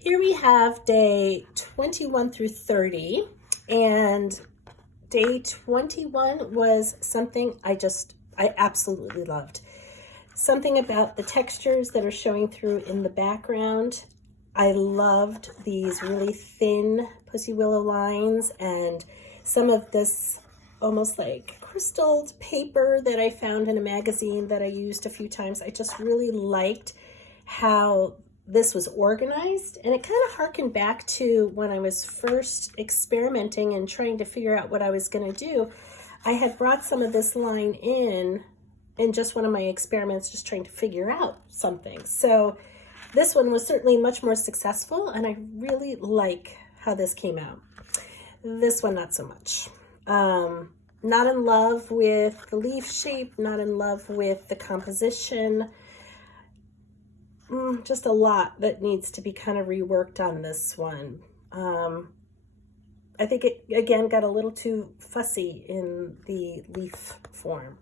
Here we have day 21 through 30, and day 21 was something I absolutely loved. Something about the textures that are showing through in the background. I loved these really thin pussy willow lines and some of this almost like crystalled paper that I found in a magazine that I used a few times. I just really liked how this was organized, and it kind of harkened back to when I was first experimenting and trying to figure out what I was going to do. I had brought some of this line in just one of my experiments, just trying to figure out something. So this one was certainly much more successful, and I really like how this came out. This one, not so much. Not in love with the leaf shape, not in love with the composition. Just a lot that needs to be kind of reworked on this one. I think it, again, got a little too fussy in the leaf form.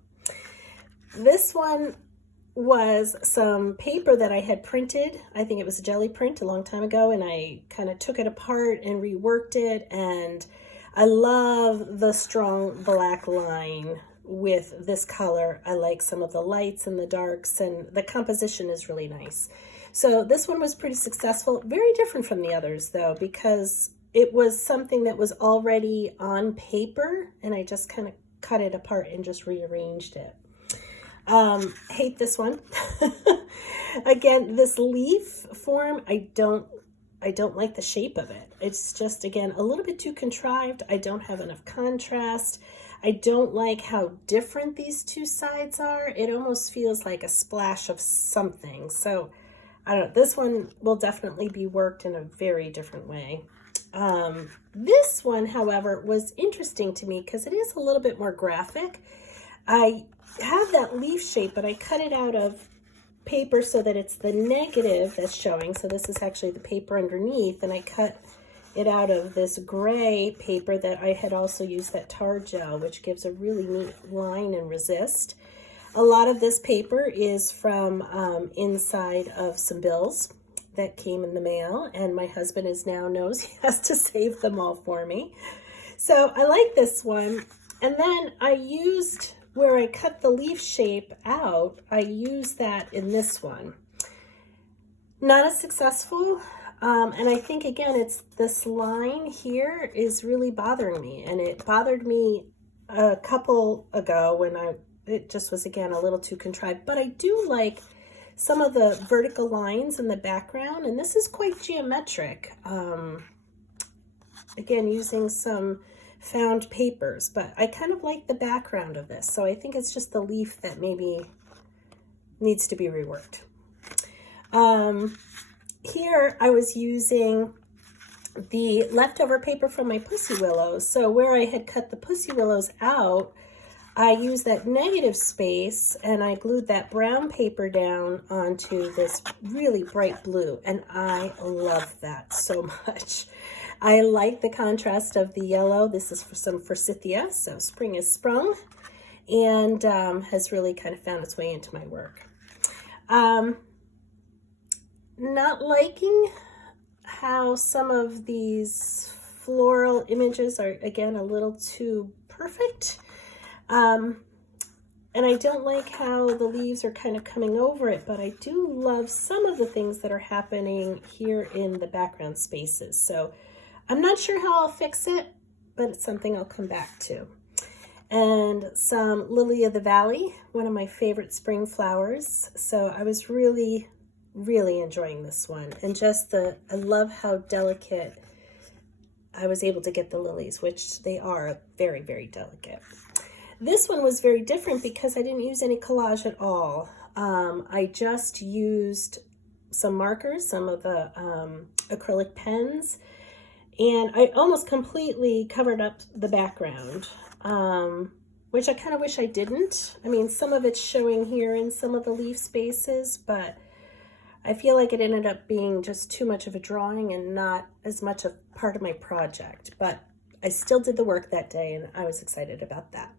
This one was some paper that I had printed. I think it was a jelly print a long time ago, and I kind of took it apart and reworked it, and I love the strong black line with this color. I like some of the lights and the darks, and the composition is really nice. So this one was pretty successful. Very different from the others though, because it was something that was already on paper, and I just kind of cut it apart and just rearranged it. Hate this one. Again, this leaf form, I don't like the shape of it. It's just, again, a little bit too contrived. I don't have enough contrast. I don't like how different these two sides are. It almost feels like a splash of something. So I don't know, this one will definitely be worked in a very different way. This one, however, was interesting to me because it is a little bit more graphic. I have that leaf shape, but I cut it out of paper so that it's the negative that's showing. So this is actually the paper underneath, and I cut it out of this gray paper that I had also used that tar gel, which gives a really neat line and resist. A lot of this paper is from inside of some bills that came in the mail, and my husband knows he has to save them all for me. So I like this one. And then I used, where I cut the leaf shape out, I used that in this one. Not as successful. And I think, again, it's this line here is really bothering me. And it bothered me a couple ago when it just was, again, a little too contrived. But I do like some of the vertical lines in the background. And this is quite geometric. Again, using some found papers. But I kind of like the background of this. So I think it's just the leaf that maybe needs to be reworked. Here I was using the leftover paper from my pussy willows. So where I had cut the pussy willows out, I used that negative space and I glued that brown paper down onto this really bright blue. And I love that so much. I like the contrast of the yellow. This is for some forsythia, so spring is sprung, and has really kind of found its way into my work. Not liking how some of these floral images are, again, a little too perfect. And I don't like how the leaves are kind of coming over it, but I do love some of the things that are happening here in the background spaces. So I'm not sure how I'll fix it, but it's something I'll come back to. And some Lily of the Valley, one of my favorite spring flowers. So I was really enjoying this one, and just I love how delicate I was able to get the lilies, which they are very, very delicate. This one was very different because I didn't use any collage at all. I just used some markers, some of the acrylic pens, and I almost completely covered up the background, which I kind of wish I didn't. I mean, some of it's showing here in some of the leaf spaces, but I feel like it ended up being just too much of a drawing and not as much a part of my project. But I still did the work that day, and I was excited about that.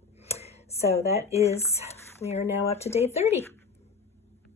So we are now up to day 30.